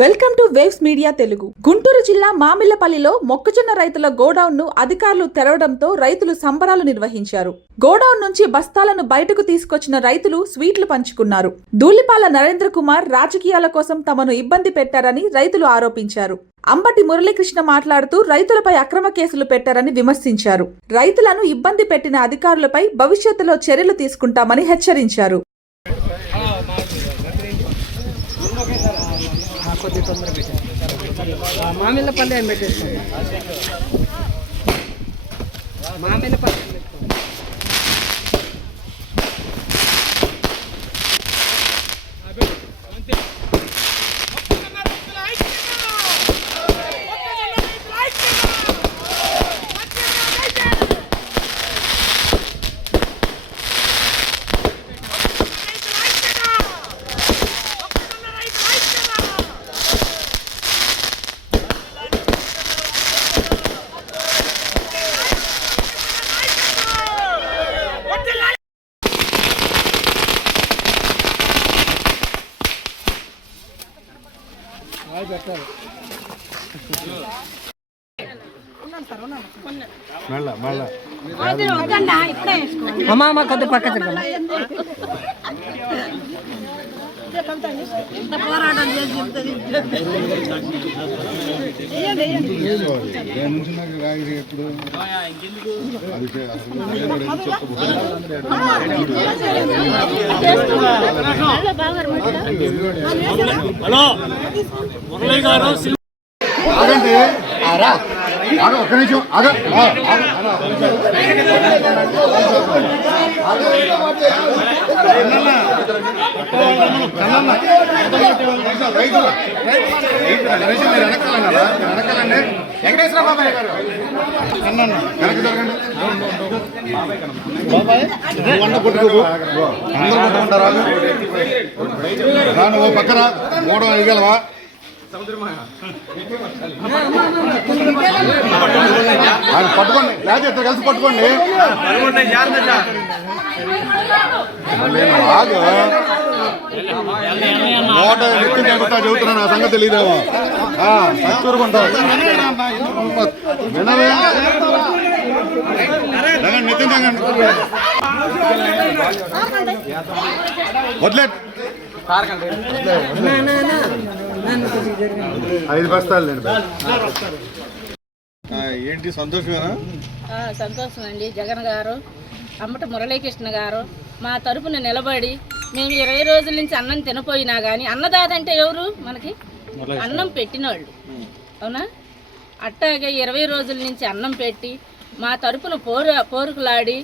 Welcome to waves media Telugu. Guntur జిల్లా మామిళ్లపల్లిలో మొక్కజొన్న రైతుల గోడౌన్ ను అధికారులు తెరవడంతో రైతులు సంబరాలు నిర్వహించారు. గోడౌన్ నుంచి బస్తాలను బయటకు తీసుకొచ్చిన రైతులు స్వీట్లు పంచుకున్నారు. ధూళిపాల నరేంద్ర కుమార్ రాజకీయాల కోసం తమను ఇబ్బంది పెట్టారని రైతులు ఆరోపించారు. అంబటి మురళీకృష్ణ మాట్లాడుతూ రైతులపై అక్రమ కేసులు పెట్టారని విమర్శించారు. రైతులను ఇబ్బంది పెట్టిన అధికారులపై భవిష్యత్తులో చర్యలు తీసుకుంటామని హెచ్చరించారు. కొద్ది తొందర పెట్టేస్తాను. మామిళ్ళపల్లి అని పెట్టేస్తాను. మామిళ్ళపల్లి అని పెట్టుకోండి. అమ్మా కొద్ది పక్క ఎంత పోరాటం చేసి హలో మురళి గారు ఒక్క నిమిషం వెంకటేశ్వర బాబాయ్ గారు వెనక్కి జరగండి. వంట కొట్టుకోకు అందరూ కొట్టుకుంటారా? ఓ పక్కన మూడో ఎగలవా? పట్టుకోండి, లేదా కలిసి పట్టుకోండి. ఆగు, నోట నెత్తి నెగుతా చెబుతున్నా, నా సంగతి తెలియదేమో. చూరుకుంటావు వినవే, నెత్తి నెగండి, వదిలే 5 బస్తాలు. ఏంటి సంతోషమేనా? సంతోషం అండి. జగన్ గారు, అంబటి మురళీకృష్ణ గారు మా తరపున నిలబడి మేము 20 రోజుల నుంచి అన్నం తినపోయినా కానీ, అన్నదాత అంటే ఎవరు? మనకి అన్నం పెట్టినవాళ్ళు, అవునా? అట్టాగే 20 రోజుల నుంచి అన్నం పెట్టి మా తరపున పోరుకులాడి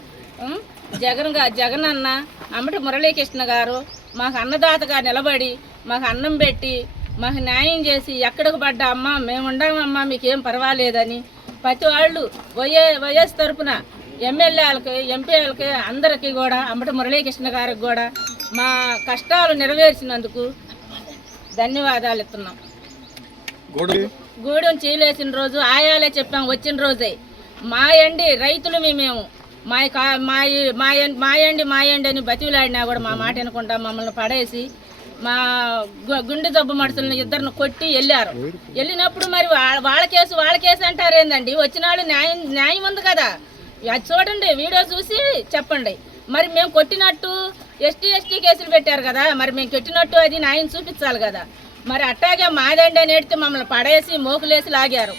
జగన్ అన్న అంబటి మురళీకృష్ణ గారు మాకు అన్నదాతగా నిలబడి మాకు అన్నం పెట్టి మాకు న్యాయం చేసి, ఎక్కడికి పడ్డా అమ్మ మేము ఉండమమ్మా మీకేం పర్వాలేదని ప్రతి వాళ్ళు వైఎస్ తరపున ఎమ్మెల్యేలకి ఎంపీలకి అందరికీ కూడా అంబటి మురళీకృష్ణ గారికి కూడా మా కష్టాలు నెరవేర్చినందుకు ధన్యవాదాలు ఇస్తున్నాం. గూడెం చీలేసిన రోజు ఆయాలే చెప్పాం, వచ్చిన రోజే మాయండి రైతులు మేము మాయండి అని బతిలాడినా కూడా మా మాట వినకుండా మమ్మల్ని పడేసి మా గుండె జబ్బు మనుషులను ఇద్దరిని కొట్టి వెళ్ళినప్పుడు మరి వాళ్ళ కేసు అంటారేందండి? వచ్చిన వాళ్ళు న్యాయం ఉంది కదా, అది చూడండి, వీడియో చూసి చెప్పండి. మరి మేము కొట్టినట్టు ఎస్టీ కేసులు పెట్టారు కదా, మరి మేము కొట్టినట్టు అది న్యాయం చూపించాలి కదా. మరి అట్టాగే మాదండి అని ఎడితే మమ్మల్ని పడేసి మోకులేసి లాగారు.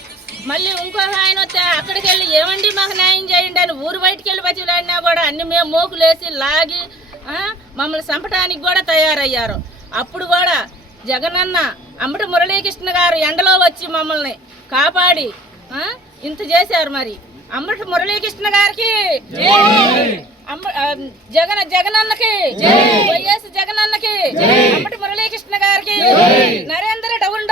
మళ్ళీ ఇంకొక ఆయన వస్తే అక్కడికి వెళ్ళి ఏమండి మాకు న్యాయం చేయండి అని ఊరు బయటికి వెళ్ళి బతిలాడినా కూడా అన్ని మేము మోకులేసి లాగి మమ్మల్ని చంపడానికి కూడా తయారయ్యారు. అప్పుడు కూడా జగనన్న అంబటి మురళీకృష్ణ గారు ఎండలో వచ్చి మమ్మల్ని కాపాడి ఇంత చేశారు. మరి అంబటి మురళీకృష్ణ గారికి, జగనన్నకి, వైఎస్ జగనన్నకి, అంబటి మురళీకృష్ణ గారికి, నరేంద్ర డౌన్